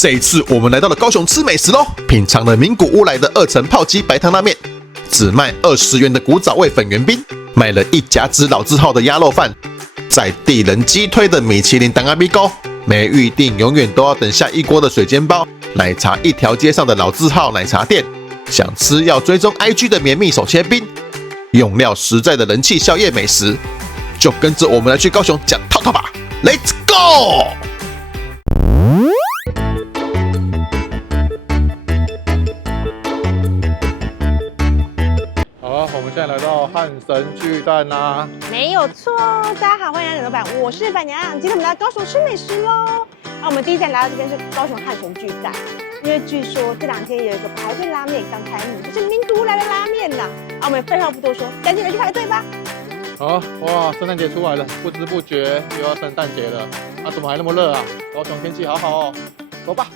这一次我们来到了高雄吃美食喽，品尝了名古屋来的2层泡鸡白汤拉面，只卖20元的古早味粉圆冰，买了1夹子老字号的鸭肉饭，在地人激推的米其林当阿米糕，没预定永远都要等下一锅的水煎包，奶茶一条街上的老字号奶茶店，想吃要追踪 IG 的绵密手切冰，用料实在的人气宵夜美食，就跟着我们来去高雄讲套套吧 ，Let's go！我们现在来到汉神巨蛋啦，没有错，大家好，欢迎来到老板，我是板娘。今天我们来到高雄吃美食喽。我们第一站来到这边是高雄汉神巨蛋，因为据说这2天有一个排队拉面刚开幕，就是名古屋来的拉面啦。我们废话不多说，赶紧来去排队吧。好哇，圣诞节出来了，不知不觉又要圣诞节了，怎么还那么热啊？高雄天气好好哦，走吧。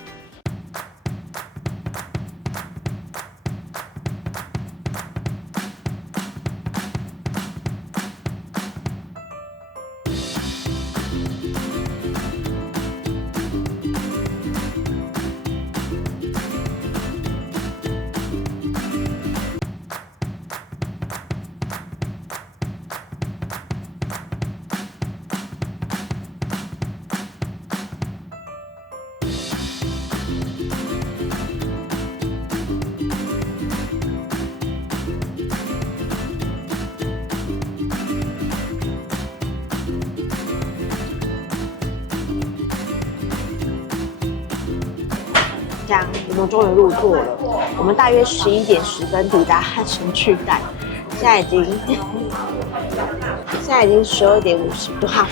我们终于入座了。我们大约11点10分抵达汉神巨蛋，现在已经12点50多了。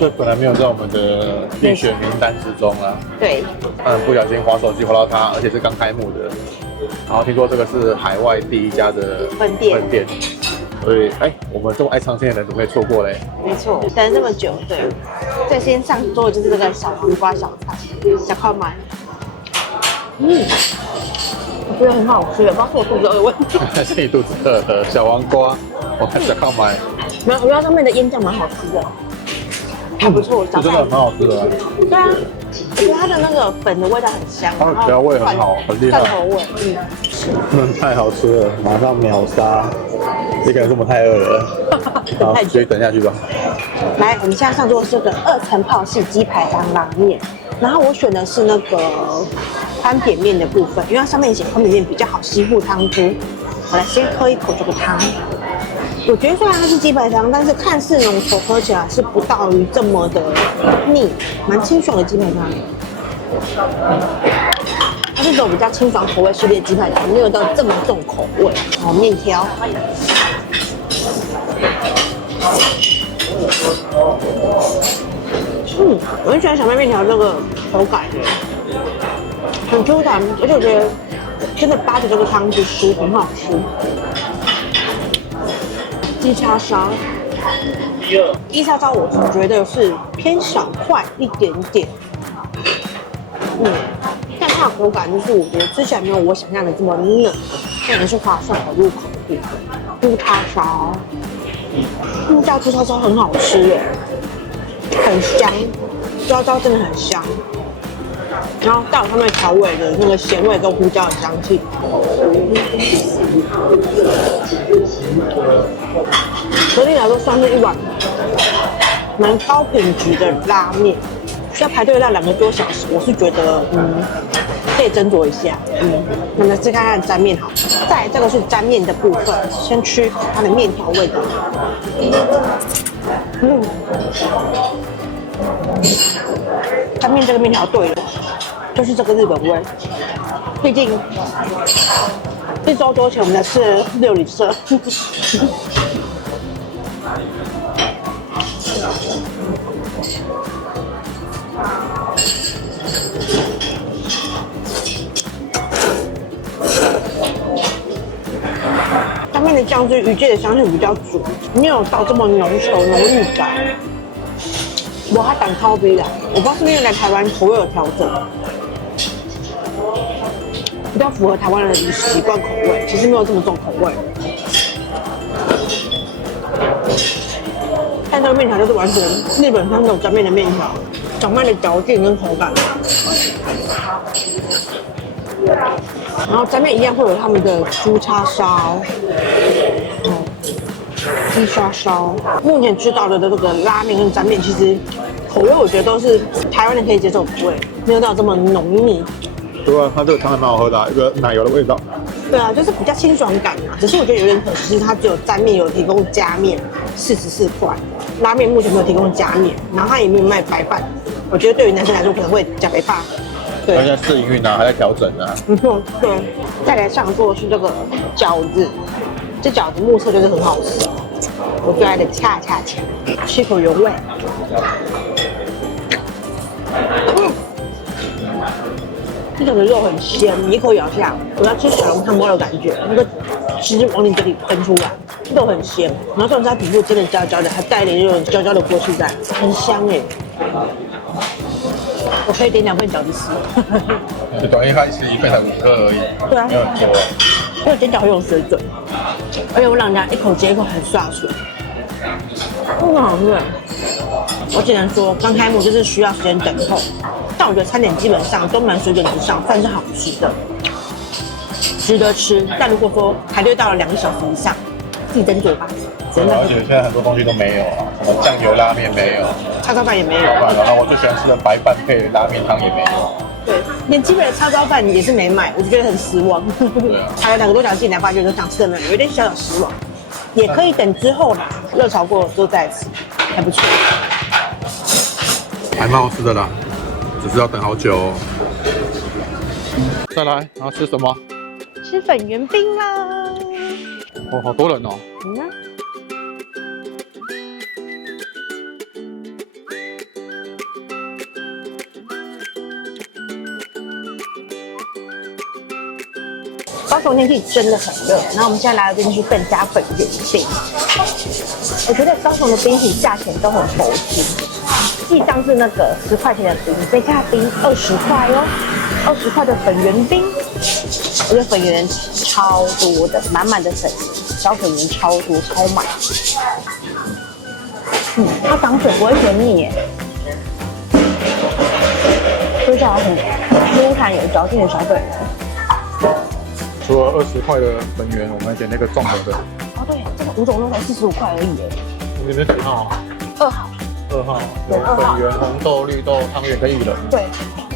这本来没有在我们的预选名单之中啊。对。不小心滑手机滑到它，而且是刚开幕的。然后听说这个是海外第1家的分店。所以，我们这么爱尝鲜的人怎么会错过嘞？没错，等这么久，对。最先上桌的就是这个小黄瓜小菜，小靠买。我觉得很好吃，不知道是我肚子饿的问题。还是你肚子饿的小黄瓜，我还想靠买。没有，我觉得上面的腌酱蛮好吃的，还不错。真的蛮好吃的。对啊，我觉得它的那个粉的味道很香，它的调味很好，很厉害。蒜头味，太好吃了，马上秒杀。一个人这么太饿了，好，所以等下去吧。来，我们现在上桌的是个2层泡式鸡排汤拉面，然后我选的是那个宽扁面的部分，因为它上面写宽扁面比较好吸附汤汁。我来先喝一口这个汤，我觉得虽然它是鸡排汤，但是看似浓稠，喝起来是不到于这么的腻，蛮清爽的鸡排汤。它是这种比较清爽口味系列鸡排汤，没有到这么重口味。好，面条。我很喜欢小麦面条这个口感，很 Q 弹，而且我觉得真的扒着这个汤汁吃很好吃。鸡叉烧，鸡叉烧我觉得是偏小块一点点，但它的口感就是我觉得吃起来没有我想象的这么嫩，这个是划算好入口的部分。猪叉烧，猪叉烧很好吃耶，很香，椒椒真的很香，然后到上面调味的那个咸味跟胡椒的香气。整体来说算是一碗蛮高品质的拉面，需要排队到2个多小时，我是觉得可以斟酌一下。那么试看看沾面好了。再来这个是沾面的部分，先吃一口它的面条味道。沾面这个面条对了，就是这个日本味。毕竟1周多前我们在吃料理社。上面的酱汁鱼介的香气比较足，没有到这么浓稠浓郁感。我还胆超低的，我不知道是不是因为来台湾口味有调整，比较符合台湾人的习惯口味，其实没有这么重口味。但这个面条就是完全日本餐那种沾面的面条，小麦的嚼劲跟口感。然后沾面一样会有他们的猪叉烧，鸡叉烧。目前吃到的这个拉面跟沾面，其实口味我觉得都是台湾人可以接受口味，没有到这么浓密。对啊，它这个汤还蛮好喝的、啊，一个奶油的味道。对啊，就是比较清爽感嘛。只是我觉得有点可惜，是它只有沾面有提供加面，44块。拉面目前没有提供加面，然后它也没有卖白饭。我觉得对于男生来说可能会加肥胖。对，现在试营运啊，还在调整啊。没错，对。再来上座是这个饺子，这饺子目测就是很好吃，我最爱的恰恰恰，吃口原味。这个肉很鲜，你一口咬下，我要吃小笼汤包的感觉，那个汁往你这里喷出来，肉很鲜，然后算是它底部真的焦焦的，还带一点那种焦焦的锅气在，很香哎。我可以点2份饺子吃。就等于它吃一份才5克而已，对啊，没有很多。因为煎饺很有水准，而且我让人家一口接一口很刷水，很好吃。我只能说，刚开幕就是需要时间等候，但我觉得餐点基本上都蛮水准之上，算是好吃的，值得吃。但如果说排队到了2个小时以上，自己斟酌吧。对啊，而且现在很多东西都没有啊，什么酱油拉面没有，叉烧饭也没有，然后我最喜欢吃的白饭配拉面汤也没有。对，连基本的叉烧饭也是没买，我就觉得很失望。对啊，排了2个多小时进来，发现都想吃的没有，有点小小失望。也可以等之后啦，热潮过了之后再吃，还不错。还蛮好吃的啦，只是要等好久哦。再来，然后吃什么？吃粉圆冰啦！哦，好多人哦。你呢？高雄天气真的很热，然后我们现在来的这边是更加粉圆冰。我觉得高雄的冰品价钱都很佛心，记账是那个10块钱的冰，杯下冰20块哦，20块的粉圆冰。我觉得粉圆超多的，满满的粉圆，小粉圆超多超满。它糖水不会甜腻耶，味道很舒坦有嚼劲的小粉圆。除了20块的粉圆，我们点那个综合的。哦，对，这个5种肉才45块而已耶。你们几号？2号。2号。有粉圆、红豆、绿豆、汤圆跟薏仁。对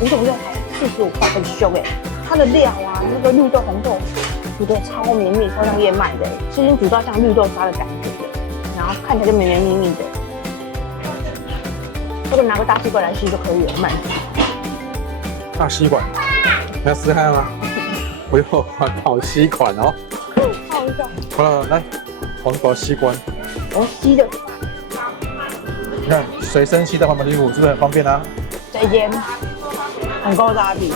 ，5种肉才45块，很凶哎。它的料啊，那个绿豆、红豆，煮的超绵密，超像燕麦的，是已经煮到像绿豆沙的感觉的，然后看起来就绵绵密密的。这个拿个大吸管来吸就可以了，满足。大吸管，你要试看吗？我有环保吸管哦。好笑。好了，来，环保吸管。我吸的。你看，随身携带环保衣服是不是很方便啊？这一间很高大比，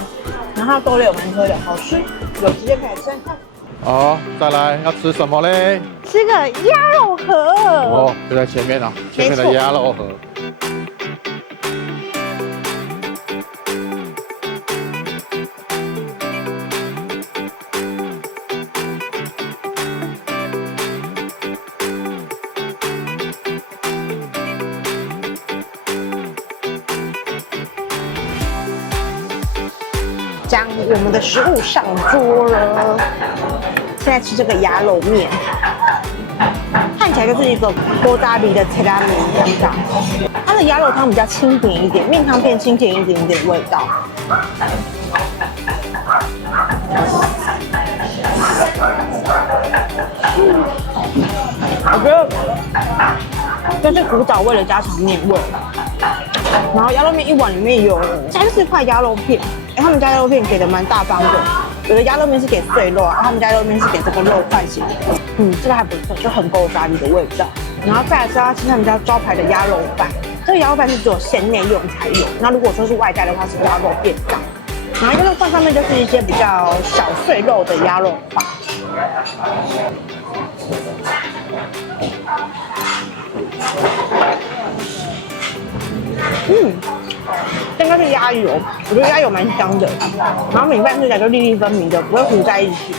然后它豆类有蛮多的，好吃，有时间可以吃看。好，再来要吃什么嘞？吃个鸭肉盒。哦，就在前面啊，前面的鸭肉盒。将我们的食物上桌了，现在吃这个鸭肉面，看起来就是一个锅扎比的提拉米香肠。它的鸭肉汤比较清甜一点，面汤偏清甜一点点味道。我觉得这是古早味的家常面味。然后鸭肉面一碗里面有3、4块鸭肉片，他们家鸭肉片给的蛮大方的，有的鸭肉面是给碎肉啊，他们家鸭肉面是给这个肉块型的，这个还不错，就很够咖喱的味道。然后再来是要吃他们家招牌的鸭肉饭，这个鸭肉饭是只有县内用才有，那如果说是外带的话是鸭肉便当，然后鸭肉饭上面就是一些比较小碎肉的鸭肉饭。这应该是鸭油，我觉得鸭油蛮香的，然后米饭吃起来就粒粒分明的，不会糊在一起。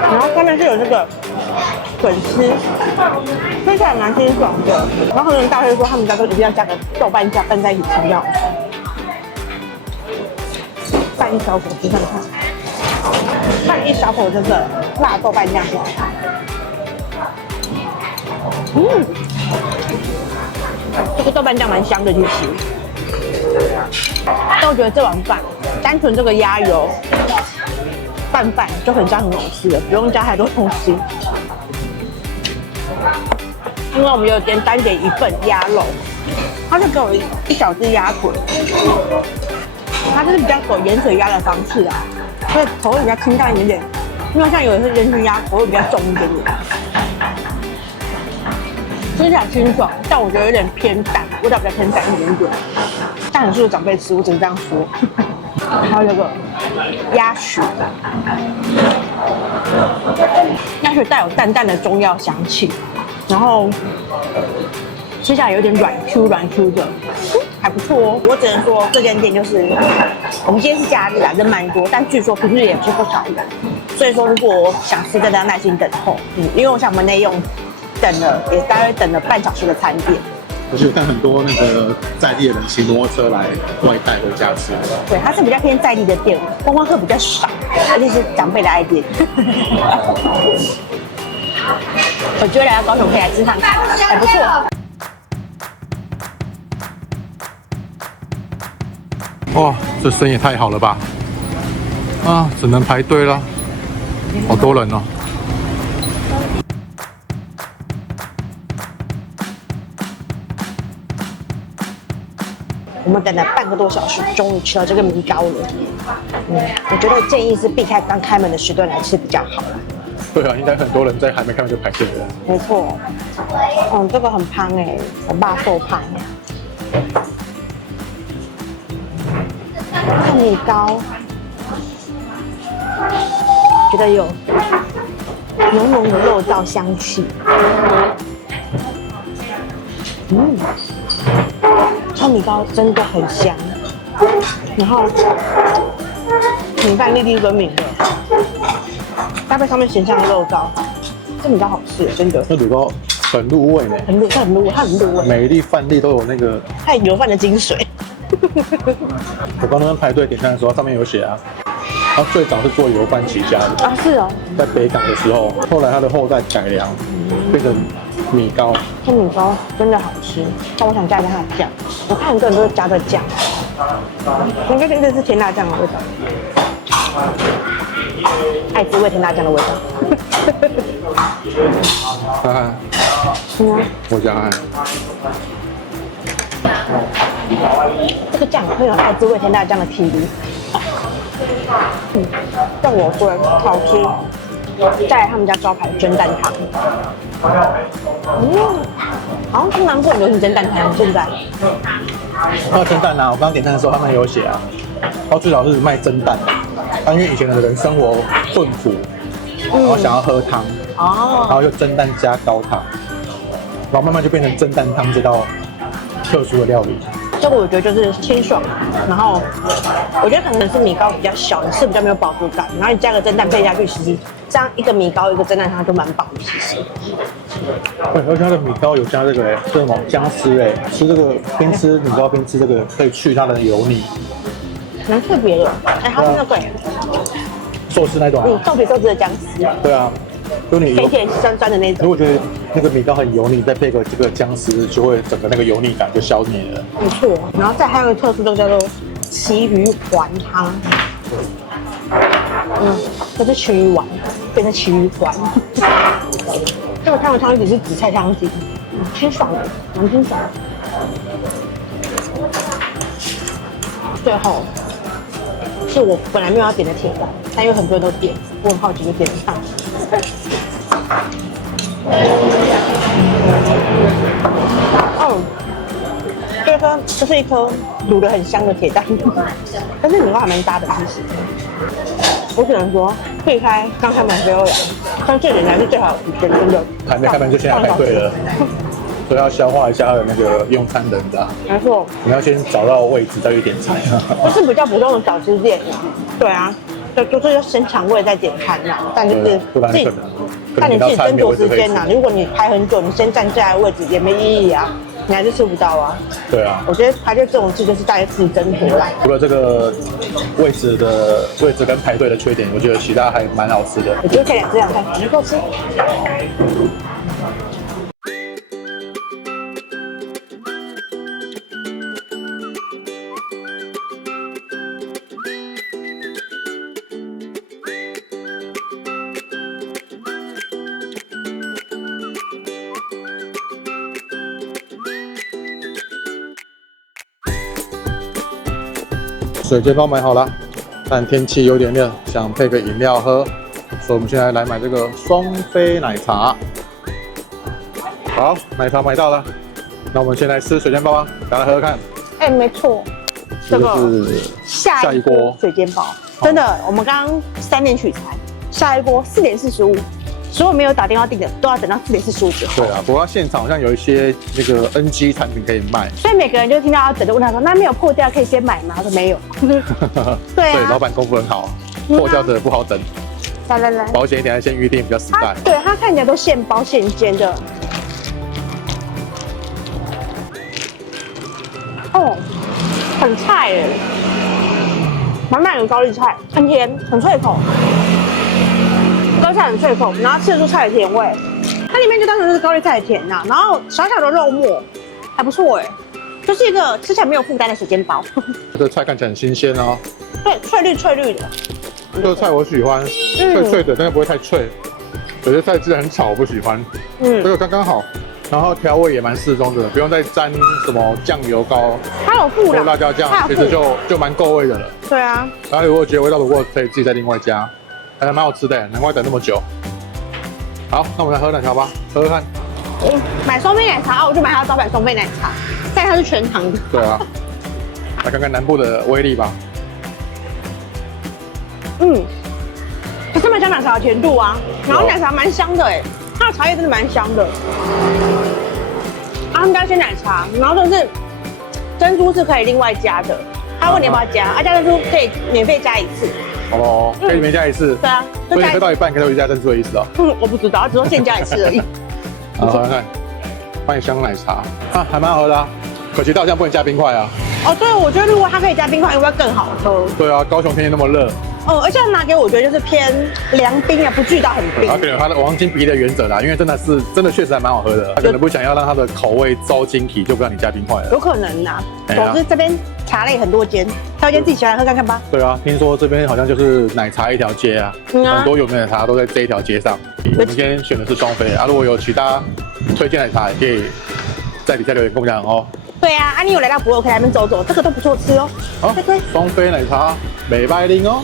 然后上面是有这个粉丝，吃起来蛮清爽的。然后很多人大会说他们家都一定要加个豆瓣酱拌在一起吃，要拌一小口吃看看，拌一小口这个辣豆瓣酱。这个豆瓣酱蛮香的，其实。但我觉得这碗饭，单纯这个鸭油拌饭就很像很好吃了，不用加太多东西。因为我们有单点一份鸭肉，他就给我一小只鸭腿，它就是比较走盐水鸭的方式啊，所以口味比较清淡一点点。因为像有的是人参鸭，口味比较重一点点。吃起来清爽，但我觉得有点偏淡，味道比较偏淡一点点。但很适合长辈吃，我只能这样说。还有这个鸭血，鸭血带有淡淡的中药香气，然后吃起来有点软 Q 的，还不错哦。我只能说这间店就是我们今天是假日啊，人蛮多，但据说平日也是不少人。所以说，如果想吃，真的要耐心等候。因为我像我们内用。等了也大概等了半小时的餐点，我就看很多那个在地的人骑摩托车来外带回家吃。对，它是比较偏在地的店，观光客比较少，而且是长辈的爱店。我觉得来到高雄可以来吃看看，还不错。哇，这生意也太好了吧！啊，只能排队了，好多人哦。我们等了半个多小时，终于吃到这个米糕了。我觉得建议是避开刚开门的时段来吃比较好。对啊，应该很多人在还没开门就排队了。没错。这个很胖哎，我爸瘦胖。这米糕，觉得有浓浓的肉燥香气。炒米糕真的很香，然后米饭粒粒分明的，搭配上面咸香的肉燥，这米糕好吃，真的。这米糕很入味呢，它很入味，每一粒饭粒都有那个它有油饭的精髓。我刚刚排队点餐的时候，上面有写啊，它最早是做油饭起家的啊，是哦，在北港的时候，后来它的后代改良，变成米糕。这米糕真的好吃，但我想加一下它的酱。我看很多人都是加的酱，应该这是甜辣酱的味道，爱滋味甜辣酱的味道。看看，我加看。这个酱很有爱滋味甜辣酱的体力，但我说好吃。再来他们家招牌蒸蛋汤，好像是南部很流行蒸蛋汤，现在。那个蒸蛋啊，我刚刚点餐的时候他们有写啊，他最早是卖蒸蛋的，但因为以前的人生活困苦，然后想要喝汤，然后就蒸蛋加高汤，然后慢慢就变成蒸蛋汤这道特殊的料理。这个我觉得就是清爽，然后我觉得可能是米糕比较小，你吃比较没有饱足感，然后你加个蒸蛋配下去，其实这样一个米糕一个蒸蛋汤就蛮饱的，其实。对，而且它的米糕有加这个这种姜丝吃这个边吃米糕边吃这个可以去它的油腻，蛮特别的。它是那个寿司那种豆皮寿司的姜丝。对啊，就你甜甜酸酸的那种。如果觉得那个米糕很油腻，再配个这个姜丝，就会整个那个油腻感就消灭了。没错，然后再还有一个特殊都叫做旗鱼丸汤。这是旗鱼丸，变成旗鱼丸。这个汤的汤底是紫菜汤底，清爽的，蛮清爽的。最后是我本来没有要点的铁蛋，但因为很多人都点，我很好奇就点上。这是一颗卤得很香的铁蛋，但是米糕还蛮搭的，其实。我只能说，避开刚开门的时候，但这点才是最好的体验，真的。还没开门就先来排队了，所以要消化一下它的那个用餐人的。没错。你要先找到位置再去点菜。这是比较普通的小吃店，对啊，就是要先抢位再点餐啦，但就是不然可能但你自己斟酌时间呐。如果你排很久，你先站下来的位置也没意义啊，你还是吃不到啊。对啊，我觉得排队这种事就是大家自己斟酌啦。除了这个位置跟排队的缺点，我觉得其他还蛮好吃的。我觉得可以2只2看，能够吃。水煎包买好了，但天气有点热，想配个饮料喝，所以我们现在来买这个双飞奶茶。好，奶茶买到了，那我们先来吃水煎包吧，大家喝喝看。哎，没错，这个是下一锅水煎包，真的，我们刚刚3点取材，下一锅4点45。所有没有打电话订的都要等到4点45之后。对啊，不过现场好像有一些那个 NG 产品可以卖，所以每个人就听到他等着问他说：“那没有破掉可以先买吗？”他说没有。对啊，对，老板功夫很好，破掉的不好等。来，保险一点，先预定比较实在。对，它看起来都现包现煎的。哦，很菜耶，满满有高丽菜，很甜，很脆口。高丽菜很脆口，然后吃得出菜的甜味。它里面就单纯是高丽菜的甜呐，然后小小的肉末，还不错哎，就是一个吃起来没有负担的水煎包。这菜看起来很新鲜哦。对，翠绿的。这个菜我喜欢，脆脆的，但是不会太脆。有些菜质很炒，我不喜欢。这个刚刚好，然后调味也蛮适中的，不用再沾什么酱油膏。它有附了辣椒酱，其实就蛮够味的了。对啊。然后如果觉得味道不够，可以自己再另外加。还蛮好吃的，难怪等那么久。好，那我们来喝奶茶吧，喝喝看。买松飞奶茶我就买它的招牌松飞奶茶，但它是全糖的。对啊，来看看南部的威力吧。可是蛮香奶茶的甜度啊，然后奶茶蛮香的哎，它的茶叶真的蛮香的。他们家鲜奶茶，然后就是珍珠是可以另外加的，他问你要不要加，加珍珠可以免费加1次。哦，可以免加1次。对啊，所以你喝到一半可以加珍珠的意思哦。我不知道，只说限加1次而已。好，喝看，麦香奶茶啊，还蛮好喝的啊，可惜它好像不能加冰块啊。哦，对，我觉得如果它可以加冰块，应该更好喝。对啊，高雄天气那么热。而且它拿给我觉得就是偏凉冰啊，不至于到很冰。它可能有它的王金比例的原则啦，因为真的确实还蛮好喝的。他可能不想要让它的口味糟晶体，就不让你加冰块了。有可能呐。总之这边茶类很多间，挑一间自己喜欢喝看看吧。对啊，听说这边好像就是奶茶一条街啊，很多有名的奶茶都在这一条街上。我们今天选的是双飞啊，如果有其他推荐奶茶，也可以在底下留言跟我们讲哦。对啊，你有来到博尔可以来那边走走，这个都不错吃哦。好，双飞奶茶美白零哦。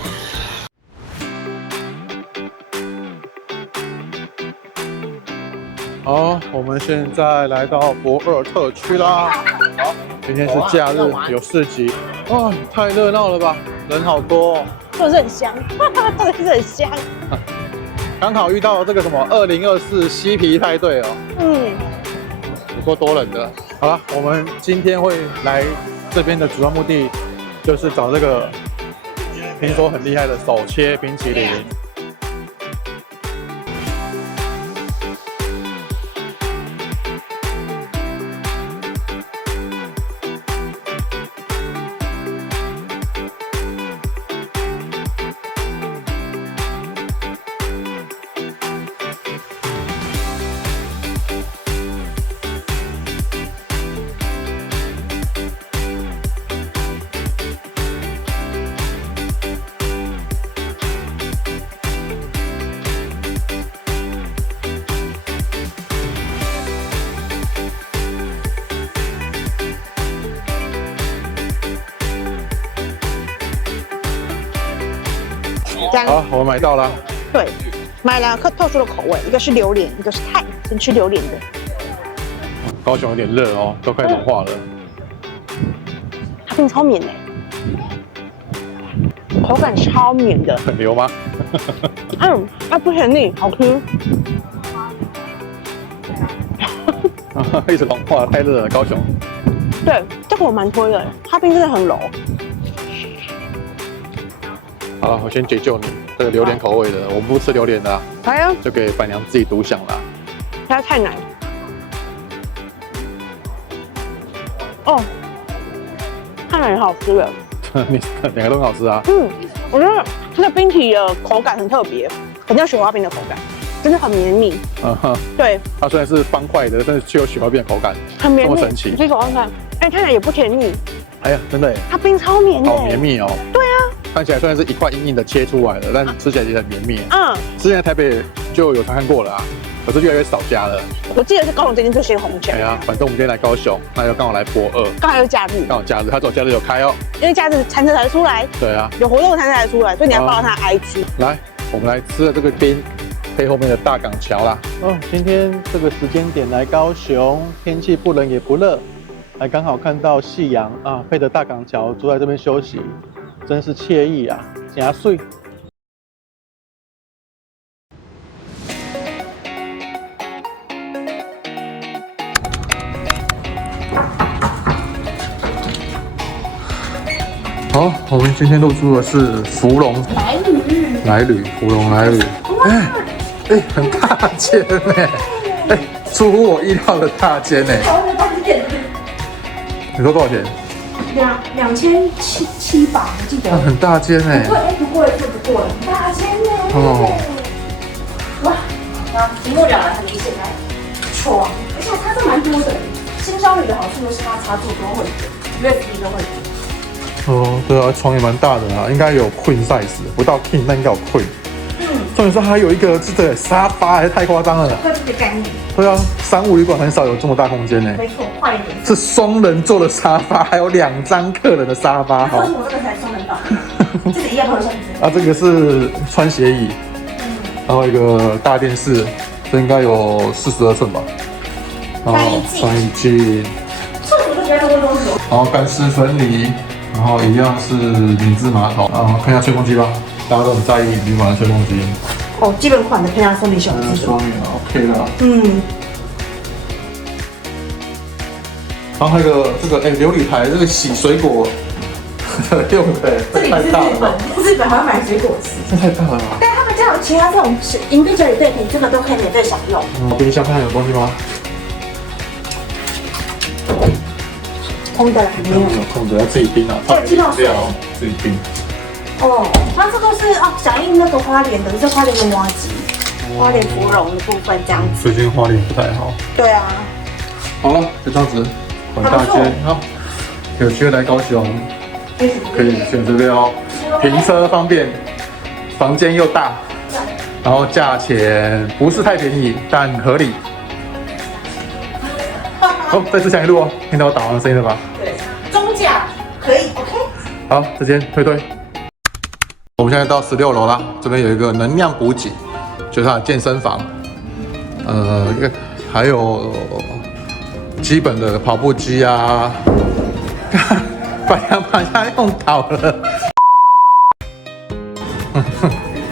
好，我们现在来到博尔特区啦。好，今天是假日，有市集。哦，太热闹了吧，人好多哦。真的是很香，真的是很香。刚好遇到这个什么2024嬉皮派对哦。有够多人的。好了，我们今天会来这边的主要目的就是找这个听说很厉害的手切冰淇淋。好，我买到了。对，买了特殊的口味，一个是榴莲，一个是泰，先吃榴莲的。高雄有点热哦，都快融化了。它冰超绵的，口感超绵的。很流吗？不甜腻，好吃。一直融化，太热了，高雄。对，这个我蛮推的，它冰真的很柔。好了，我先解救你。这个榴莲口味的，我们不吃榴莲的、啊，来啊，就给板娘自己独享啦。它太难。哦，太难也好吃了。你两个都很好吃啊。我觉得这个冰皮的口感很特别，很像雪花冰的口感，真的很绵密。对，它虽然是方块的，但是却有雪花冰的口感，很绵密，这么神奇。你手上看，看起来也不甜腻。哎呀，真的耶，它冰超绵的，好绵密哦。对啊，看起来虽然是一块硬硬的切出来的，但吃起来也很绵密。之前在台北就有常看过了啊，可是越来越少家了。我记得是高雄这间最先红起来。哎呀，反正我们今天来高雄，那就刚好来博二，刚好有假日，刚好假日，它走假日有开哦。因为假日餐车才出来，对啊，有活动的餐车才出来，所以你要报它的 IG。来，我们来吃了这个冰，配后面的大港桥啦。今天这个时间点来高雄，天气不冷也不热，还刚好看到夕阳啊，配着大港桥，坐在这边休息，真是惬意啊，真水。好，我们今天入住的是芙蓉来旅，芙蓉来旅，很大间呢，出乎我意料的大间呢。你说多少钱2700，我记得。很大间呢。不贵，不贵，很大间呢。哇，啊，屏幕两人很明显来床，而且它这蛮多的。新商旅的好处就是它插座都会有 ，USB 都会有。对啊，床也蛮大的啊，应该有 queen size， 不到 king， 但应该有 queen。重点是还有一个这个沙发，还太夸张了。特别干净。对啊，商务旅馆很少有这么大空间呢。没错，换一点。是双人座的沙发，还有2张客人的沙发。为什么这个才双人房？这个一样会有箱子。啊，这个是穿鞋椅，然后一个大电视，这应该有42寸吧。翻译机。厕所就比较多东西。然后干湿分离。然后一样是免治马桶啊，看一下吹风机吧，大家都很在意旅馆的吹风机。基本款的沛纳松林小资。双面 OK 了。然后还有这个琉璃台，这个洗水果用的，这里是日本还要买水果吃，这太大了吧？但他们家有其他这种迎宾酒礼对品，这个都可以免费享用。冰箱看有东西吗？空的没有，空的要自己冰啊，还有气泡水，自己冰。那这个是响应那个花莲的，是花莲的麻糬，花莲芙蓉的部分这样子。最近花莲不太好。对啊。好了，就这样子，很大间啊，有机会来高雄，可以选这边哦，停车方便，房间又大，然后价钱不是太便宜，但合理。再次讲一路哦，听到我导航的声音了吧？对，中价可以 OK。好，这间推。我们现在到16楼啦，这边有一个能量补给，就是它的健身房，还有基本的跑步机啊，把它用倒了。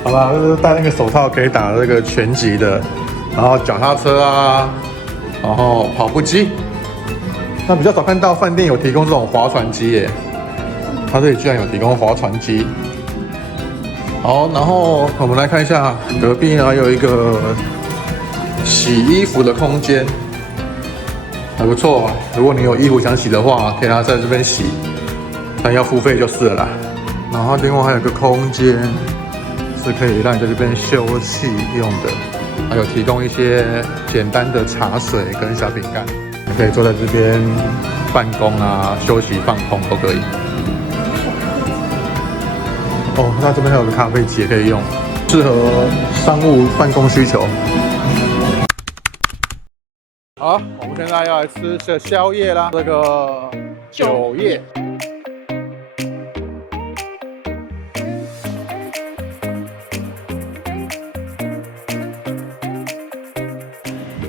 好吧，就是戴那个手套可以打那个拳击的，然后脚踏车啊，然后跑步机。那比较少看到饭店有提供这种划船机耶，它这里居然有提供划船机。好，然后我们来看一下隔壁呢，有一个洗衣服的空间，还不错。如果你有衣服想洗的话，可以拿在这边洗，但要付费就是了啦。然后另外还有个空间是可以让你在这边休憩用的，还有提供一些简单的茶水跟小饼干。你可以坐在这边办公啊、休息、放空都可以。那这边还有个咖啡机也可以用，适合商务办公需求。好，我们现在要来吃这宵夜啦，这个酒业。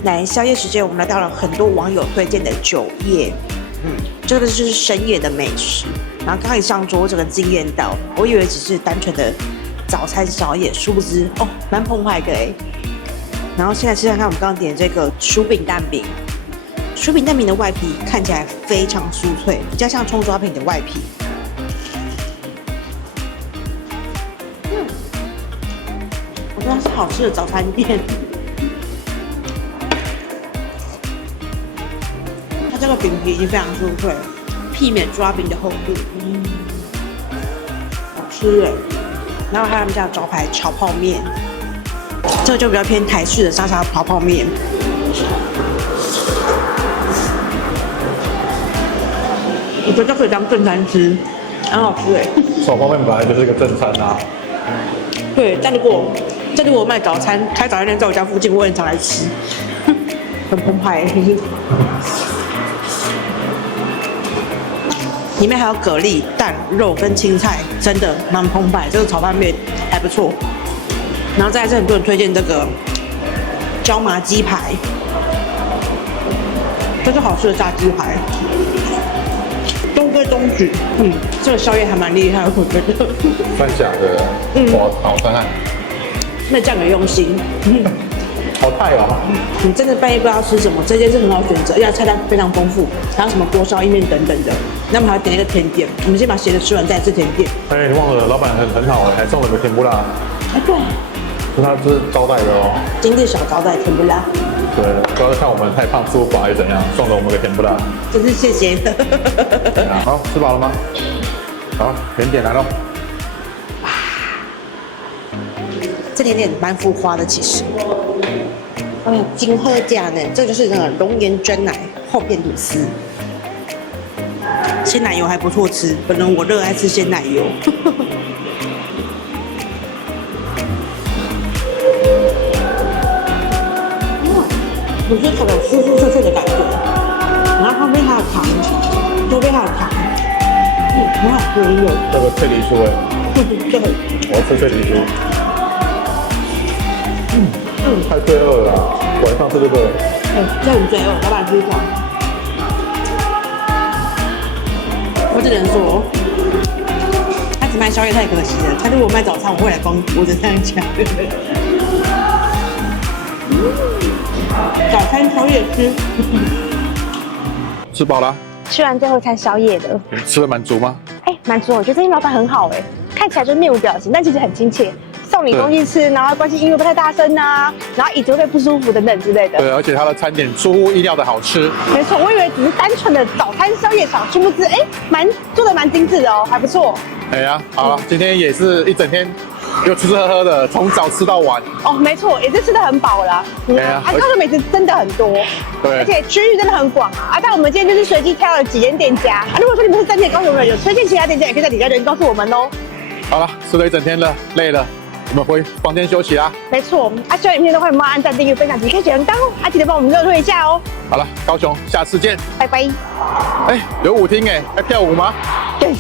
来宵夜时间，我们来到了很多网友推荐的酒业，这个就是深夜的美食。然后刚一上桌，我整个惊艳到，我以为只是单纯的早餐宵夜，殊不知蛮澎湃的哎。然后现在吃看看我们刚刚点这个薯饼蛋饼，薯饼蛋饼的外皮看起来非常酥脆，比较像葱抓饼的外皮。那是好吃的早餐店。它这个饼皮已经非常酥脆，媲美抓饼的厚度，好吃哎。然后还有他们家的招牌炒泡面，这个就比较偏台式的沙沙炒泡面。我觉得这可以当正餐吃，很好吃哎。炒泡面本来就是一个正餐啊。对，但如果我卖早餐，开早餐店在我家附近，我很常来吃，很澎湃。里面还有蛤蜊、蛋、肉跟青菜，真的蛮澎湃。这个炒饭面还不错。然后再来是很多人推荐这个椒麻鸡排，这是好吃的炸鸡排。中规中矩，这个宵夜还蛮厉害，我觉得。三峡的早餐案，那酱有用心，好泰哦！你真的半夜不知道吃什么，这间是很好选择，而且菜单非常丰富，还有什么锅烧意面等等的。那么还要点一个甜点，我们先把咸的吃完再吃甜点。哎，你忘了，老板很好哎，还送了个甜不辣。哎，对，这是招待的哦。今日小招待甜不辣。对，不要看我们太胖吃不饱还是怎样，送了我们个甜不辣。真是谢谢。好，吃饱了吗？好，甜点来喽。这甜点蛮浮夸的，其实。金喝酱呢，这就是那个龙岩蒸奶厚片吐司，鲜奶油还不错吃，本人我热爱吃鲜奶油。我觉得它有酥酥脆脆的感觉，然后旁边还有糖，周边还有糖，很好吃的。这个脆梨酥哎，这个我要吃脆梨酥。太罪恶了啦，晚上吃这个。这很罪恶，老板吃爽。我只能说，他只卖宵夜太可惜了。他如果卖早餐，我会来帮我的这样讲。早餐宵夜吃，吃饱了？吃完最后餐宵夜的，吃得满足吗？哎，蛮足。我觉得这间老板很好哎，看起来就是面无表情，但其实很亲切。送你东西吃，然后关系音乐不太大声啊，然后椅子会不会不舒服等等之类的。对，而且它的餐点出乎意料的好吃。没错，我以为只是单纯的早餐宵夜场，殊不知做的蛮精致的哦，还不错。哎呀，好了，今天也是一整天又吃吃喝喝的，从早吃到晚。哦，没错，也是吃的很饱啦。对啊，高雄美食真的很多，对，而且区域真的很广啊。但我们今天就是随机挑了几间店家啊。如果说你们是真的高雄人，有推荐其他店家，也可以在底下留言告诉我们哦。好了，吃了一整天了，累了。我们回房间休息啦。没错，希望影片都会帮按赞、订阅、分享及开启铃铛哦，记得帮我们热推一下哦。好了，高雄，下次见，拜拜。哎，有舞厅哎，还跳舞吗？对。